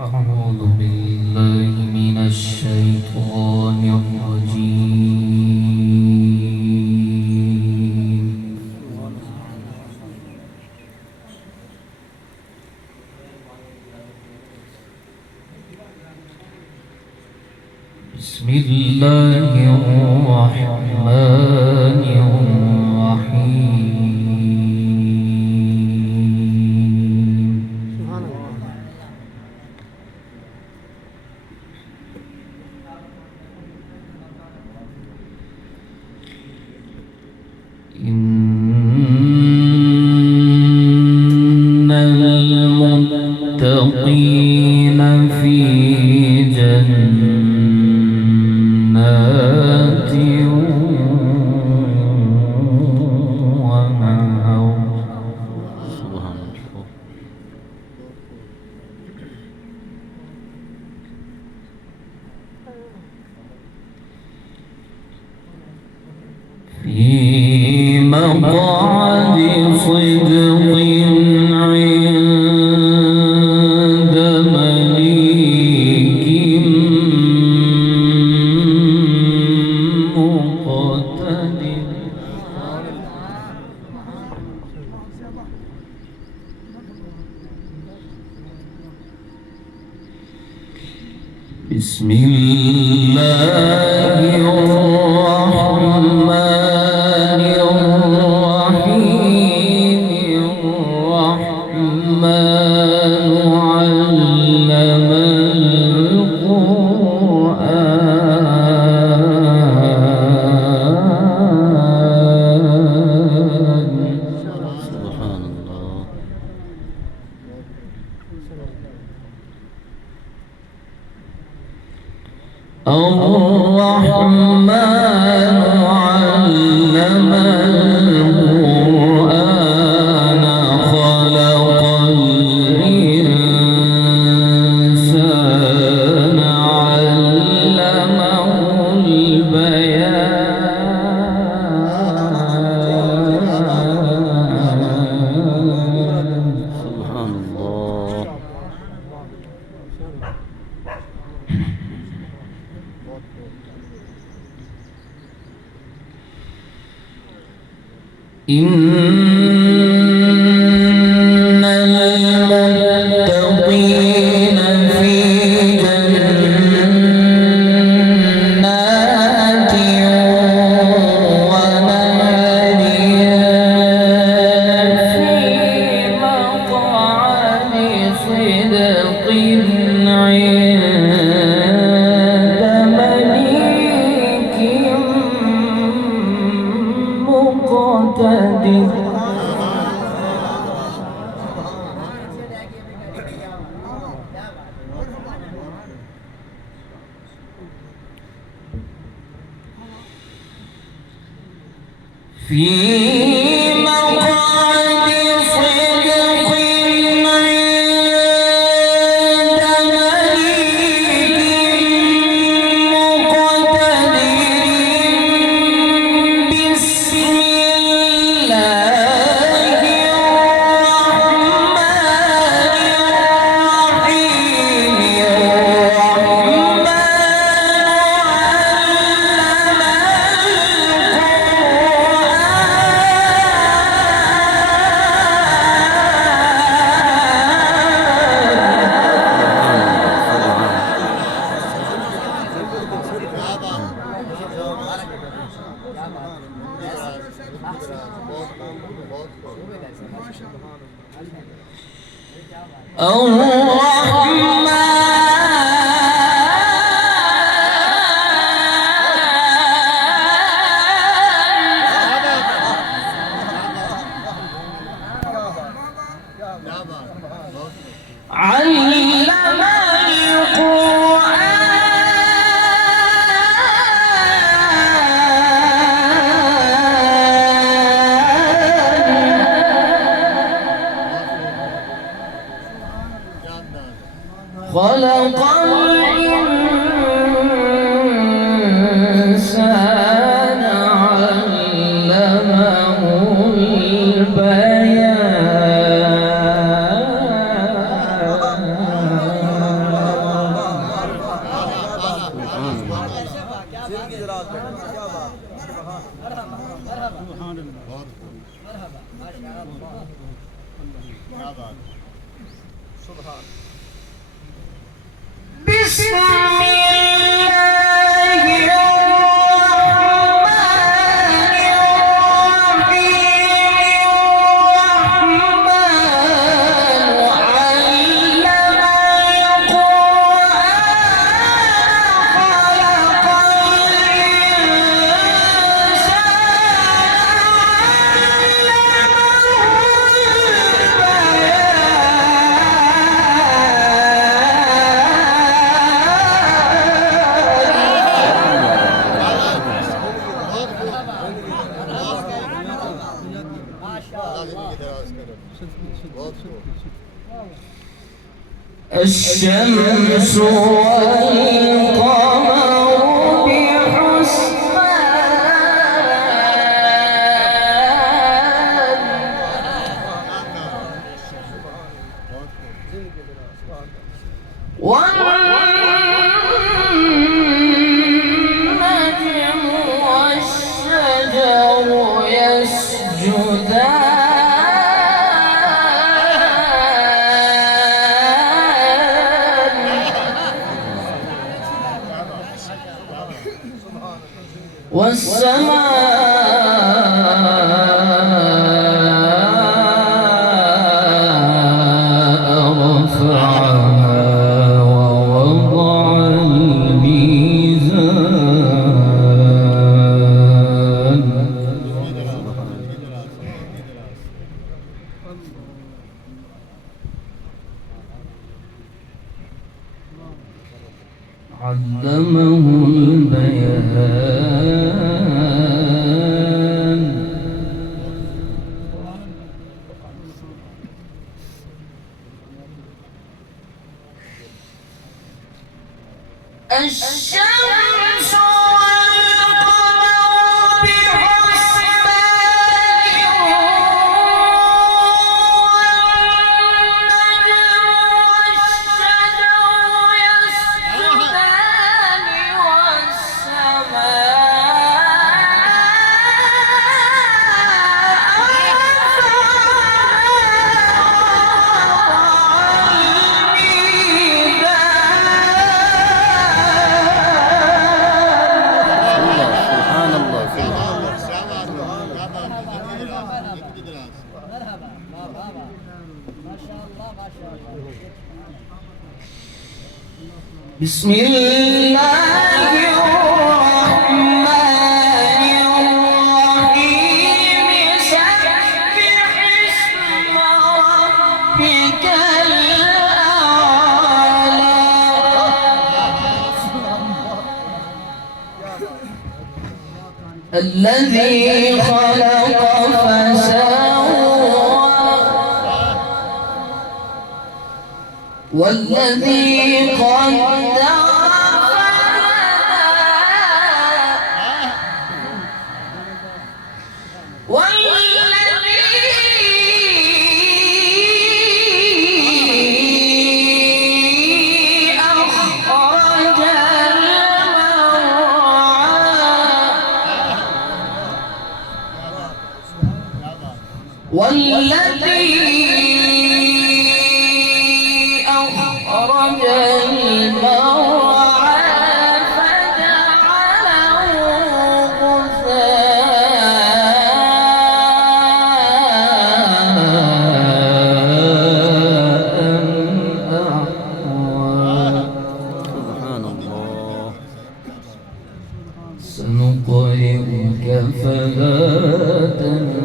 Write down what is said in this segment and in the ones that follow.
أعوذ بالله من الشيطان الرجيم. بسم الله الرحمن الرحيم. إن المتقين في جنات ونهر. في مقعد صدق عند مليك مقتدر. بسم الله الرحمن الرحيم. الرحمن علم القرآن. سبحان الله. الرحمن علم القرآن خلق الإنسان علمه البيان. سبحان الله. إن المتقين في جنات ونهر في مقعد صدق عند مليك مقتدر. في مقعد صدق عند مليك مقتدر. بسم الله الرحمن الرحيم. خلق الإنسان علمه البيان. بسم الله الرحمن الرحيم علم القرآن الشمس والقمر بحسبان والنجم والشجر يسجدان والسماء رفعها ووضع الميزان علمه البيان الشمس والقمر بحسبان بسم الله الرحمن الرحيم سبح اسم ربك الأعلى الذي خلق فسوى والذي قدر والذي أخرج المرعى والذي أخرج المرعى فجعله غثاء أحوى سبحان الله. سنقرئك فلا تنسى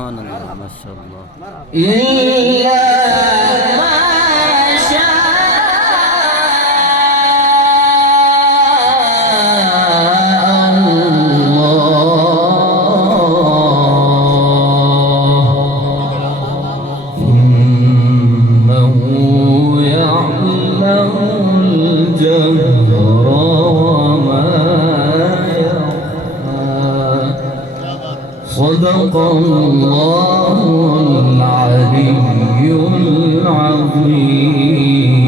سبحان الله ما شاء الله. إلا ما شاء الله إنه يعلم الجهر وما يخفى صدق الله العلي العظيم.